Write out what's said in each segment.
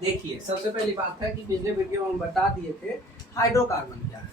देखिए सबसे पहली बात है कि पिछले वीडियो में हम बता दिए थे हाइड्रोकार्बन क्या है।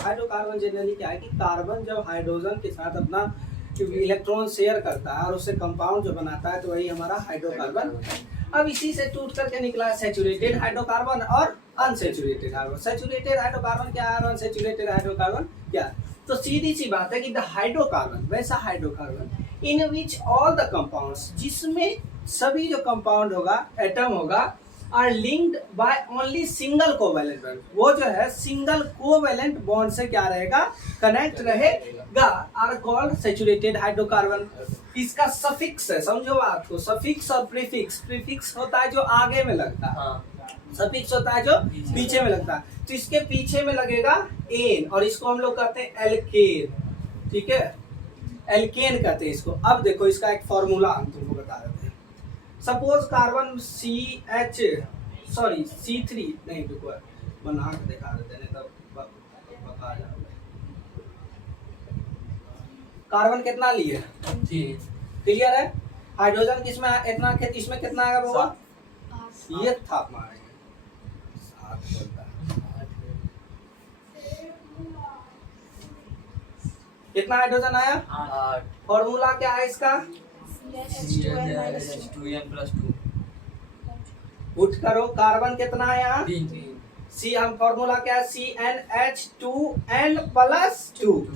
हाइड्रोकार्बन जनरली क्या है कि कार्बन जब हाइड्रोजन के साथ अपना इलेक्ट्रॉन शेयर करता है और उससे कंपाउंड जो बनाता है तो वही हमारा हाइड्रोकार्बन है। अब इसी से टूट करके निकला सैचुरेटेड हाइड्रोकार्बन और अनसैचुरेटेड हाइड्रोकार्बन। सैचुरेटेड हाइड्रोकार्बन क्या है और अनसैचुरेटेड हाइड्रोकार्बन क्या है? तो सीधी सी बात है कि द हाइड्रोकार्बन वैसा hydrocarbon in which all the compounds, जिसमें सभी जो कंपाउंड होगा एटम होगा, are linked by only single covalent bond. वो जो है सिंगल कोवैलेंट बॉन्ड से क्या रहेगा, कनेक्ट रहेगा, आर कॉल्ड सैचुरेटेड हाइड्रोकार्बन। इसका सफिक्स है, समझो बात को, सफिक्स और प्रीफिक्स। प्रीफिक्स होता है जो आगे में लगता है, सफिक्स होता है जो पीछे में लगता है। तो इसके पीछे में लगेगा एन और इसको हम लोग कहते हैं एल्केन। ठीक है, एल्केन कहते हैं इसको। अब देखो इसका एक फॉर्मूला हम तुमको बता देते हैं। सपोज कार्बन C3 नहीं, रुको बना के दिखा देते हैं तब बता जाओगे। कार्बन कितना लिए? क्लियर है? हाइड्रोजन किसमें इतना, इसमें कितना आएगा बाबा? ये था मारेंगे 7 बोलता है। कितना हाइड्रोजन आया? 8। फॉर्मूला क्या है इसका? CnH2n+2। उठ करो, कार्बन कितना है यहाँ? 3। हम फॉर्मूला क्या है? CnH2n+2।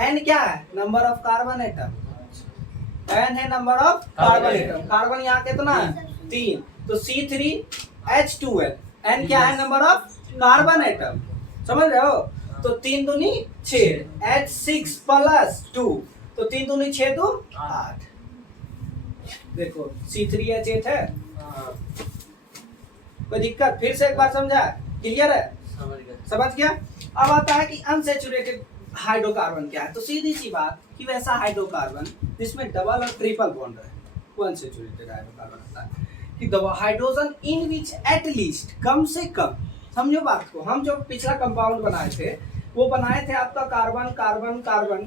n क्या है? Number of carbon atom. n है number of carbon atom. Carbon यहाँ कितना है? 3। तो C3H2n, n क्या है? Number of carbon atom. समझ रहे हो? तो 3 दूनी 6, H6+2, तो 3 दूनी 6 2 8। देखो C3H8 है, कोई दिक्कत? फिर से एक बार समझा? क्लियर है? समझ गया। अब आता है कि अनसैचुरेटेड हाइड्रोकार्बन क्या है। तो सीधी सी बात कि वैसा हाइड्रोकार्बन जिसमें डबल और ट्रिपल बॉन्ड है वो अनसैचुरेटेड हाइड्रोकार्बन होता है। कि hydrogen in which at least, कम से कम, समझो बात को, हम जो पिछला कंपाउंड बनाए थे वो बनाए थे आपका कार्बन कार्बन कार्बन।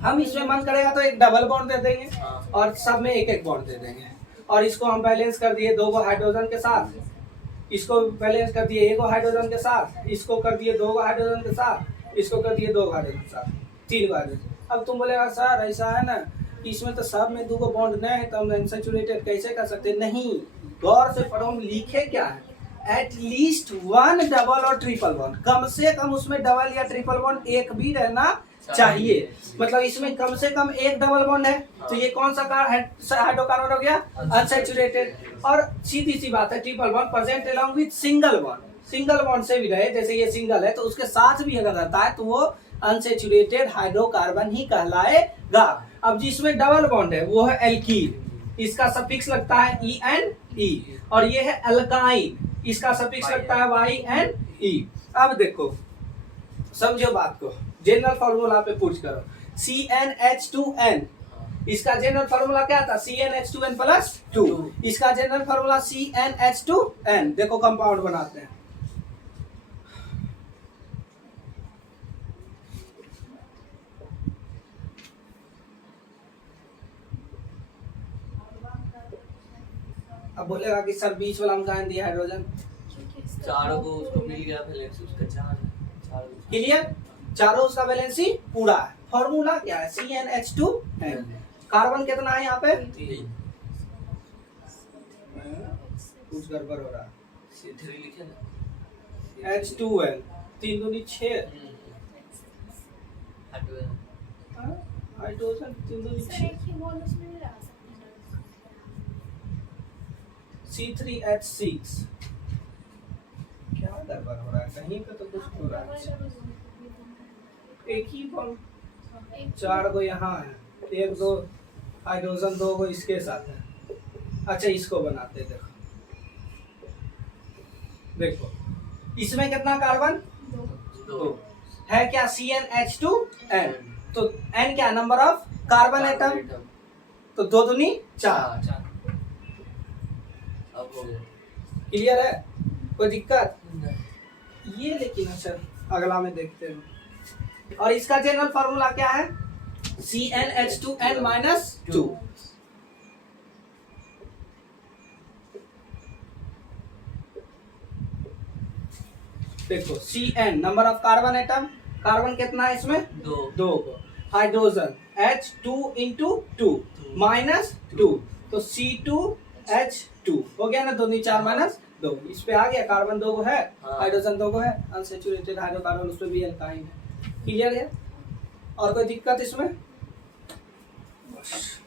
हम इसमें मन करेगा तो एक डबल बॉन्ड दे देंगे और सब में एक एक बॉन्ड दे देंगे। और इसको हम बैलेंस कर दिए 2 हाइड्रोजन के साथ, इसको बैलेंस कर दिए 1 हाइड्रोजन के साथ, इसको कर दिए 2 हाइड्रोजन के साथ, इसको कर दिए 2 हाइड्रोजन के साथ, 3 हाइड्रोजन। अब तुम बोलेगा सर ऐसा है ना कि इसमें तो सब में 2 बॉन्ड नहीं है तो हम अनसैचुरेटेड कैसे कर सकते? नहीं, गौर से पढ़ो, हम लिखे क्या है? एट लीस्ट 1 डबल और ट्रिपल बॉन्ड, कम से कम उसमें डबल या ट्रिपल बॉन्ड एक भी रहना चाहिए। मतलब इसमें कम से कम 1 डबल बॉन्ड है तो ये कौन सा हाइड्रोकार्बन हो गया? अनसैचुरेटेड। और सीधी सी बात है, triple bond present along with single bond. Single bond से भी रहे, जैसे ये सिंगल है तो उसके साथ भी अगर रहता है तो वो अनसैचुरेटेड हाइड्रोकार्बन ही कहलाएगा। अब जिसमें डबल बॉन्ड है वो है एल्कीन, इसका सफिक्स लगता है ENE। और ये है अल्काइन, इसका सफिक्स लगता है YNE। अब देखो समझो बात को, जनरल फॉर्मूला पे पूछ करो। CnH2n, इसका जनरल फॉर्मूला क्या था? CnH2n+2। इसका जनरल फॉर्मूला CnH2n। देखो कंपाउंड बनाते हैं। अब बोलेगा कि सर बीच वाला में कहाँ दिया हाइड्रोजन? चारों को उसको मिल गया बैलेंस, उसका 4 क्लियर? चारों उसका बैलेंस ही पूरा है। फॉर्मूला क्या है? CnH2n। कार्बन कितना है यहाँ पे? 3। कुछ गड़बड़ हो रहा है। C3 लिखे ना, H2n 3 दूनी 6, हाइड्रोजन 3 दूनी 6, C3H6। क्या गड़बड़ हो रहा है? कहीं पे तो कुछ हो रहा है। एक ही बॉन्ड, 4 गो यहाँ है, 1 2 हाइड्रोजन, 2 गो इसके साथ है। अच्छा इसको बनाते, देखो देखो इसमें कितना कार्बन? 2 है क्या? CnH2n। तो n क्या? Number of carbon atom. तो 2 दूनी 4। अब हो गया। क्लियर है? कोई दिक्कत? ये लेकिन अच्छा अगला में देखते हैं। और इसका जनरल फार्मूला क्या है? CnH2n-2। देखो CN number of carbon atom, carbon कितना है इसमें? 2 को। हाइड्रोजन H2 into 2 माइनस 2, तो C2H2 हो गया ना, 2 × 4 माइनस 2, इस पे आ गया। कार्बन 2 को है, हाइड्रोजन 2 को है, अनसैचुरेटेड हाइड्रोकार्बन उसमें भी एल्काइन है। क्लियर है? और कोई दिक्कत इसमें? बस।